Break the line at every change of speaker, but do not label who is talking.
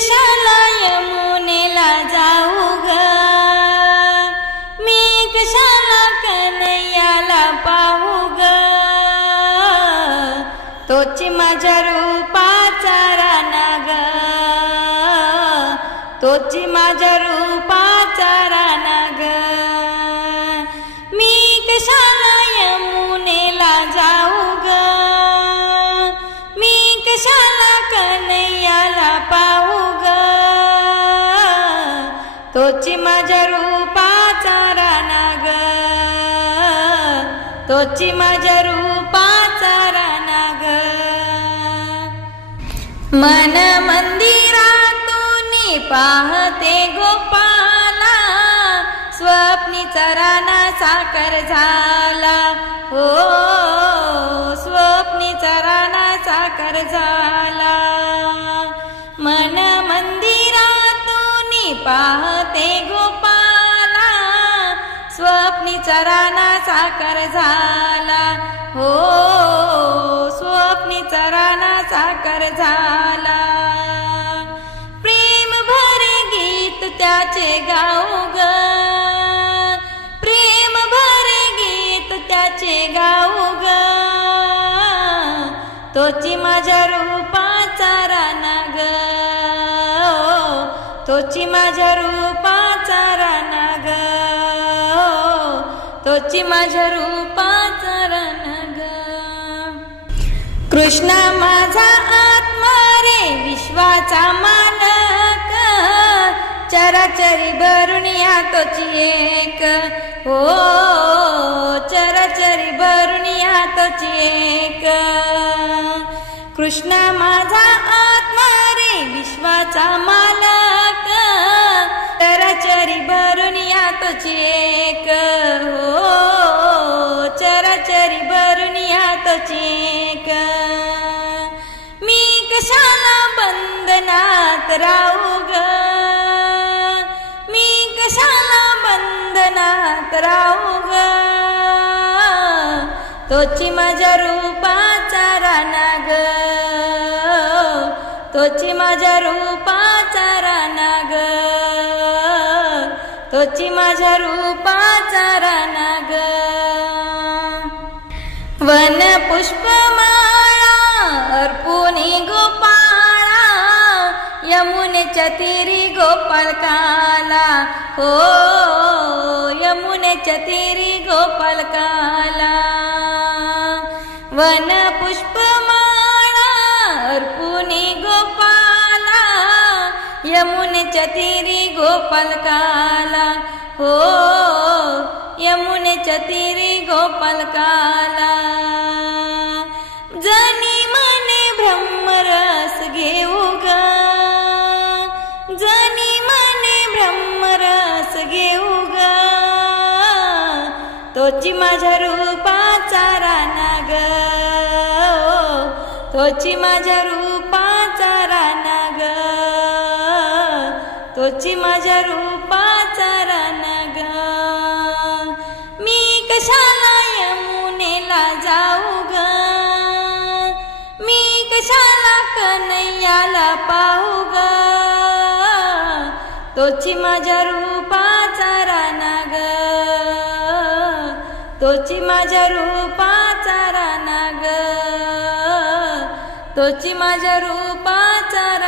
कशाला यमुनेला जाऊ ग. मी कशाला कन्हैयाला पाहू ग? तोची माझ्या रूपाचा राणा ग. तोची माझ्या रूपाचा राणा ग. मी कशाला यमुनेला जाऊ ग? मी कशाला तोची माझ्या रूपाचा रानाग. ग मन मंदिरातून पाहते गोपाला. स्वप्नीचा चराना साकर झाला. हो स्वप्नीचा चराना साकर झाला. मन मंदिरातून पाहते स्वप्नीचा चराना साकर झाला. हो स्वप्नीचा चराना साकर झाला. प्रेम भरे गीत त्याचे गाऊ ग. प्रेम भरे गीत त्याचे गाऊ ग. तोची माझ्या रूपाचा राना ग. तोची माझ्या रूपाचा राना ग. तोची माझ्या रूपाचा रणग. कृष्णा माझा आत्मा रे विश्वाचा मालक. चराचरी भरून या तोची एक. हो चराचरी भरून तोची एक. कृष्णा माझा आत्मा रे विश्वाचा मालक. चराचरी भरून या तोची एक. चराचरी भरून या मी कशाला बंधनात राहू ग? मी कशाला बंधनात राहू ग? तोची माझ्या रूपाचा राणा ग. तोची माझ्या रूपाचा राणा ग. तोची माझ्या रूपाचा राणा ग. वन पुष्पमाळा अर्पुनी गोपाळा यमुनेच्या तिरी गोपाल काला. हो यमुनेच्या तिरी गोपाल काला. वन पुष्पमाळा अर्पुनी गोपाला यमुनेच्या तिरी गोपाल काला. हो यमुनेच्या तिरी गोपाल तोची माझ्या रूपाचा राना ग. तोची माझ्या रूपाचा राना ग. तोची माझ्या रूपाचा राना ग. मी कशाला यमुनेला जाऊ ग? मी कशाला कन्हैयाला पाहू ग? तोची माझ्या रूपाचा राना ग. तोची माझ्या रूपाचा राना ग. तोची माझ्या रूपाचा